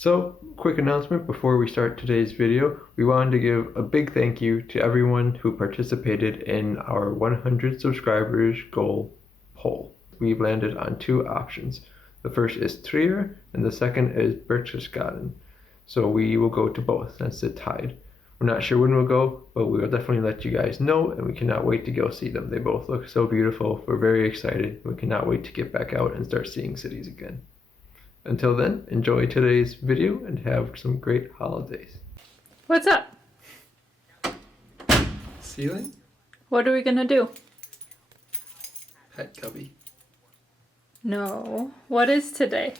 So, quick announcement before we start today's video. We wanted to give a big thank you to everyone who participated in our 100 subscribers goal poll. We've landed on two options. The first is Trier and the second is Berchtesgaden. So we will go to both. That's it, tied. We're not sure when we'll go, but we will definitely let you guys know, and we cannot wait to go see them. They both look so beautiful. We're very excited. We cannot wait to get back out and start seeing cities again. Until then, enjoy today's video and have some great holidays. What's up? Ceiling? What are we gonna do? Pet cubby. No. What is today?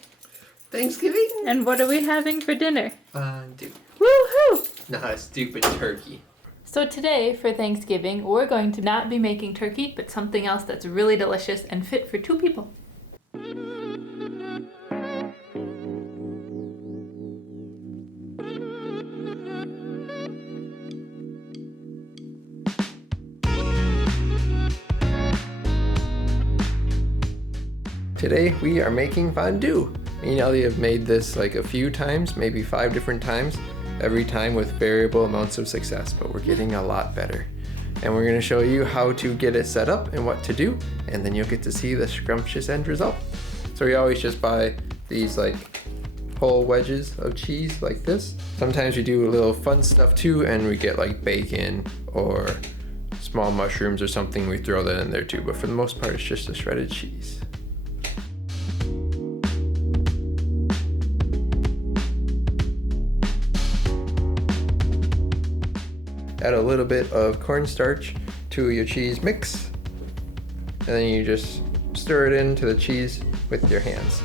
Thanksgiving? And what are we having for dinner? Fondue. Woohoo! Nah, stupid turkey. So today, for Thanksgiving, we're going to not be making turkey, but something else that's really delicious and fit for 2 people. Today we are making fondue. Me and Ellie have made this like a few times, maybe 5 different times, every time with variable amounts of success, but we're getting a lot better. And we're gonna show you how to get it set up and what to do, and then you'll get to see the scrumptious end result. So we always just buy these like whole wedges of cheese like this. Sometimes we do a little fun stuff too, and we get like bacon or small mushrooms or something, we throw that in there too, but for the most part it's just the shredded cheese. Add a little bit of cornstarch to your cheese mix, and then you just stir it into the cheese with your hands.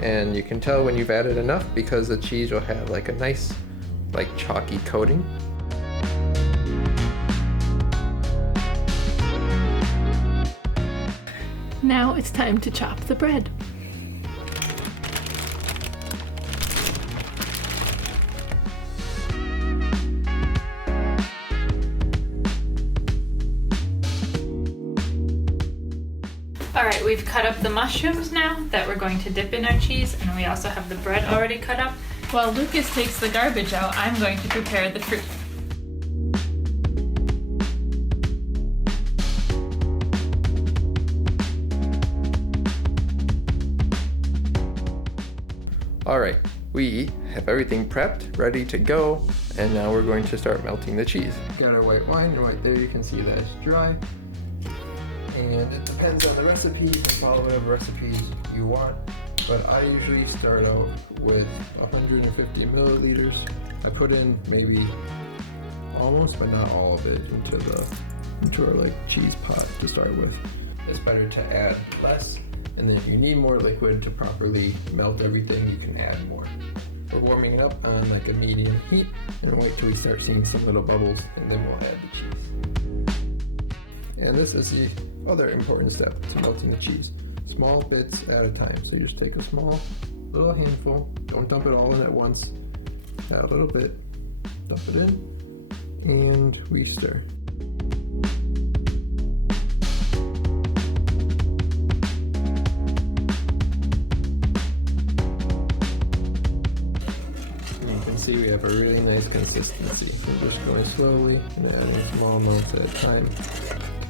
And you can tell when you've added enough because the cheese will have like a nice like chalky coating. Now it's time to chop the bread. Alright, we've cut up the mushrooms now that we're going to dip in our cheese, and we also have the bread already cut up. While Lucas takes the garbage out, I'm going to prepare the fruit. Alright, we have everything prepped, ready to go, and now we're going to start melting the cheese. Got our white wine, and right there you can see that it's dry. And it depends on the recipe, you can follow whatever recipes you want, but I usually start out with 150 milliliters. I put in maybe almost, but not all of it, into our like cheese pot to start with. It's better to add less, and then if you need more liquid to properly melt everything, you can add more. We're warming it up on like a medium heat, and wait till we start seeing some little bubbles, and then we'll add the cheese. And this is the other important step to melting the cheese. Small bits at a time. So you just take a small little handful, don't dump it all in at once, add a little bit, dump it in, and we stir. And you can see we have a really nice consistency. We're just going slowly and adding small amounts at a time.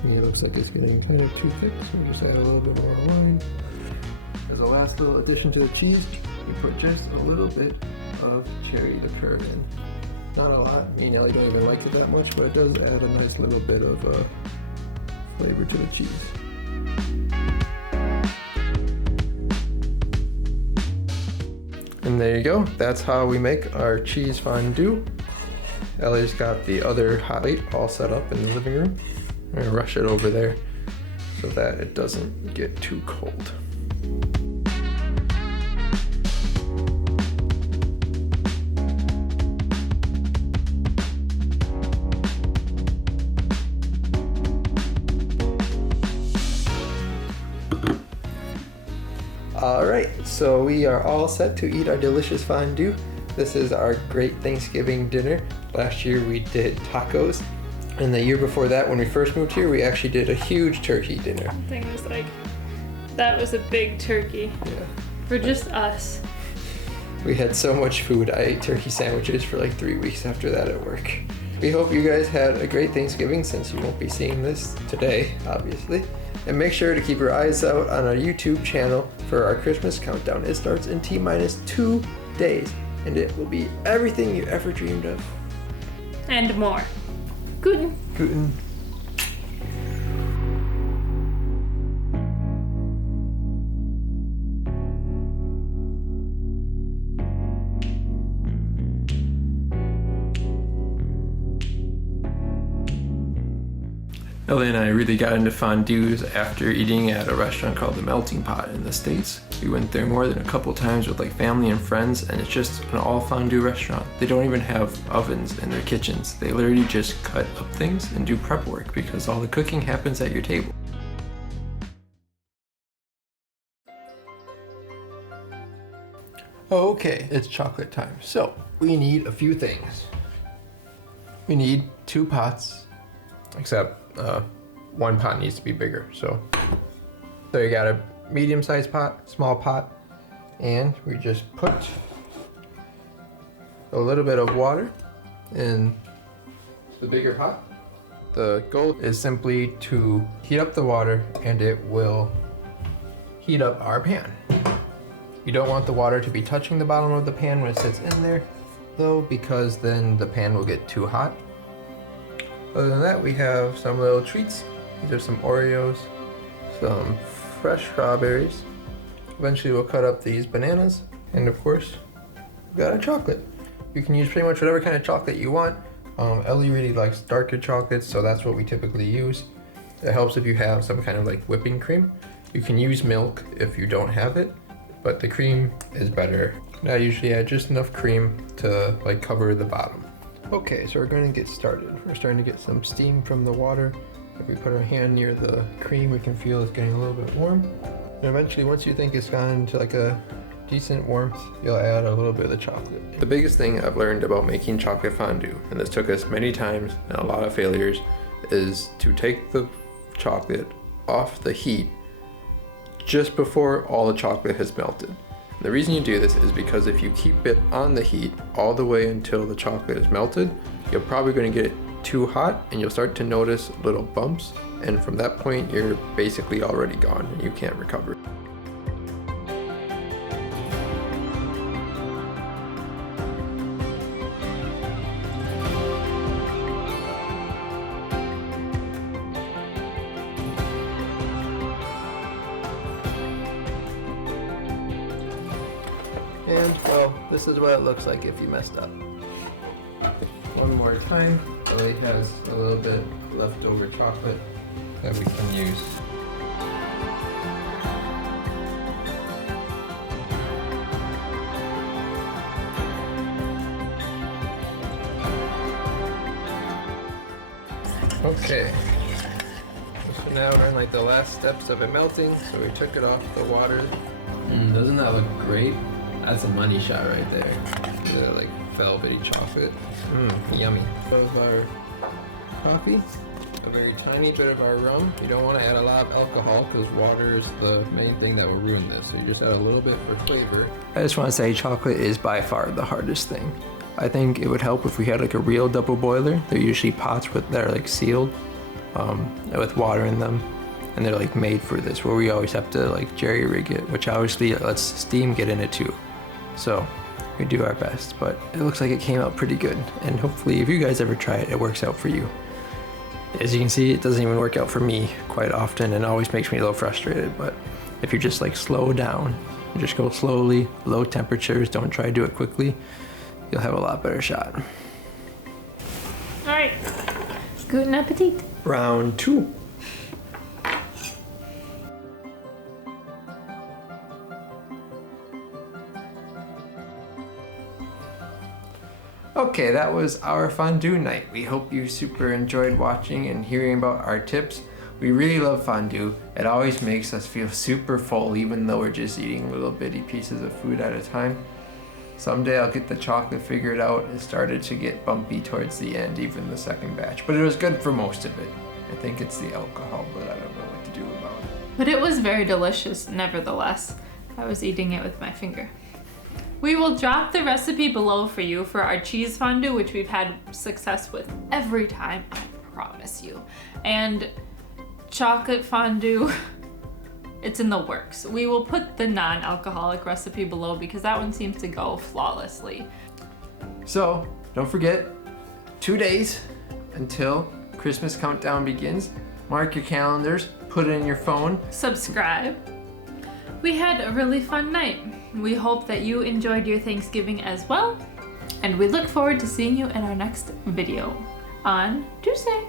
It looks like it's getting kind of too thick, so we'll just add a little bit more wine. As a last little addition to the cheese, we put just a little bit of cherry liqueur in. Not a lot, me and Ellie don't even like it that much, but it does add a nice little bit of flavor to the cheese. And there you go, that's how we make our cheese fondue. Ellie's got the other hot plate all set up in the living room. I'm gonna rush it over there so that it doesn't get too cold. Alright, so we are all set to eat our delicious fondue. This is our great Thanksgiving dinner. Last year we did tacos. And the year before that, when we first moved here, we actually did a huge turkey dinner. The thing was like, that was a big turkey. Yeah. For just us. We had so much food. I ate turkey sandwiches for like 3 weeks after that at work. We hope you guys had a great Thanksgiving since you won't be seeing this today, obviously. And make sure to keep your eyes out on our YouTube channel for our Christmas countdown. It starts in T-minus 2 days, and it will be everything you ever dreamed of. And more. Guten. Guten. Ellie and I really got into fondues after eating at a restaurant called the Melting Pot in the States. We went there more than a couple times with like family and friends, and it's just an all fondue restaurant. They don't even have ovens in their kitchens. They literally just cut up things and do prep work because all the cooking happens at your table. Okay, it's chocolate time. So we need a few things. We need 2 pots, except one pot needs to be bigger. So you got a medium-sized pot, small pot, and we just put a little bit of water in the bigger pot. The goal is simply to heat up the water, and it will heat up our pan. You don't want the water to be touching the bottom of the pan when it sits in there, though, because then the pan will get too hot. Other than that, we have some little treats. These are some Oreos, some fresh strawberries. Eventually we'll cut up these bananas, and of course, we got a chocolate. You can use pretty much whatever kind of chocolate you want. Ellie really likes darker chocolates, so that's what we typically use. It helps if you have some kind of like whipping cream. You can use milk if you don't have it, but the cream is better. I usually add just enough cream to like cover the bottom. Okay, so we're going to get started. We're starting to get some steam from the water. If we put our hand near the cream, we can feel it's getting a little bit warm. And eventually, once you think it's gone to like a decent warmth, you'll add a little bit of the chocolate. The biggest thing I've learned about making chocolate fondue, and this took us many times and a lot of failures, is to take the chocolate off the heat just before all the chocolate has melted. The reason you do this is because if you keep it on the heat all the way until the chocolate is melted, you're probably going to get it too hot and you'll start to notice little bumps, and from that point you're basically already gone and you can't recover. And, well, this is what it looks like if you messed up. One more time. Ellie has a little bit of leftover chocolate that we can use. Okay. So now we're in like the last steps of it melting, so we took it off the water. Doesn't that look great? That's a money shot right there. Yeah, like velvety chocolate. Yummy. Of our coffee, a very tiny bit of our rum. You don't want to add a lot of alcohol because water is the main thing that will ruin this. So you just add a little bit for flavor. I just want to say chocolate is by far the hardest thing. I think it would help if we had like a real double boiler. They're usually pots that are like sealed with water in them. And they're like made for this, where we always have to like jerry rig it, which obviously lets steam get in it too. So we do our best, but it looks like it came out pretty good. And hopefully if you guys ever try it, it works out for you. As you can see, it doesn't even work out for me quite often and always makes me a little frustrated. But if you just like slow down, you just go slowly, low temperatures, don't try to do it quickly, you'll have a lot better shot. All right, guten appetit. Round 2. Okay, that was our fondue night. We hope you super enjoyed watching and hearing about our tips. We really love fondue. It always makes us feel super full even though we're just eating little bitty pieces of food at a time. Someday I'll get the chocolate figured out. It started to get bumpy towards the end, even the second batch, but it was good for most of it. I think it's the alcohol, but I don't know what to do about it. But it was very delicious nevertheless. I was eating it with my finger. We will drop the recipe below for you for our cheese fondue, which we've had success with every time, I promise you. And chocolate fondue, it's in the works. We will put the non-alcoholic recipe below because that one seems to go flawlessly. So, don't forget, 2 days until Christmas countdown begins. Mark your calendars, put it in your phone. Subscribe. We had a really fun night. We hope that you enjoyed your Thanksgiving as well. And we look forward to seeing you in our next video on Tuesday.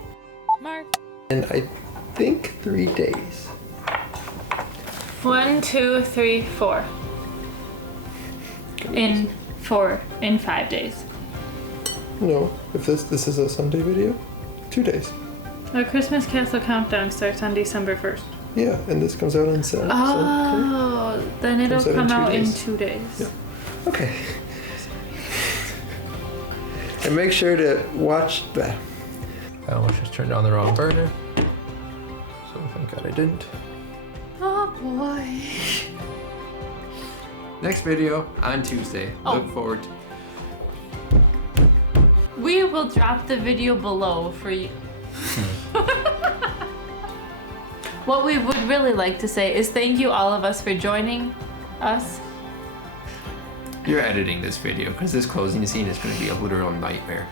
Mark. And I think 3 days. 1, 2, 3, 4. In 5 days. No, if this is a Sunday video, 2 days. Our Christmas Castle countdown starts on December 1st. Yeah, and this comes out on Saturday. Oh, then it'll come out in 2 days. Yeah. Okay. And make sure to watch that. I almost just turned on the wrong burner. So thank God I didn't. Oh boy. Next video on Tuesday. Oh. Look forward to. We will drop the video below for you. What we would really like to say is thank you all of us for joining us. You're editing this video because this closing scene is going to be a literal nightmare.